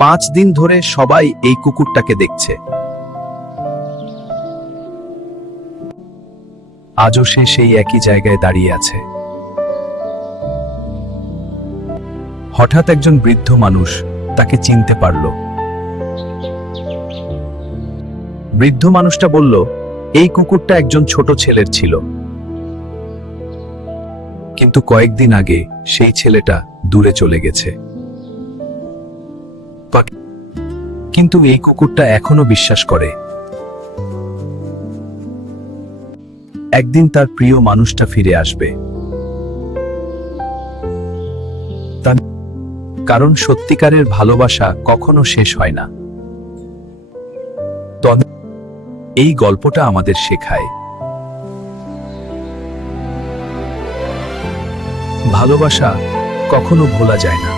5 দিন ধরে সবাই এই কুকুরটাকে দেখছে। আজও সে সেই একই জায়গায় দাঁড়িয়ে আছে। হঠাৎ একজন বৃদ্ধ মানুষ তাকে চিনতে পারল। বৃদ্ধ মানুষটা বলল, এই কুকুরটা একজন ছোট ছেলের ছিল, কিন্তু কয়েকদিন আগে সেই ছেলেটা দূরে চলে গেছে। কিন্তু এই কুকুরটা এখনো বিশ্বাস করে একদিন তার প্রিয় মানুষটা ফিরে আসবে। কারণ সত্যিকারের ভালোবাসা কখনো শেষ হয় না। এই গল্পটা আমাদের শেখায় ভালোবাসা কখনো ভোলা যায় না।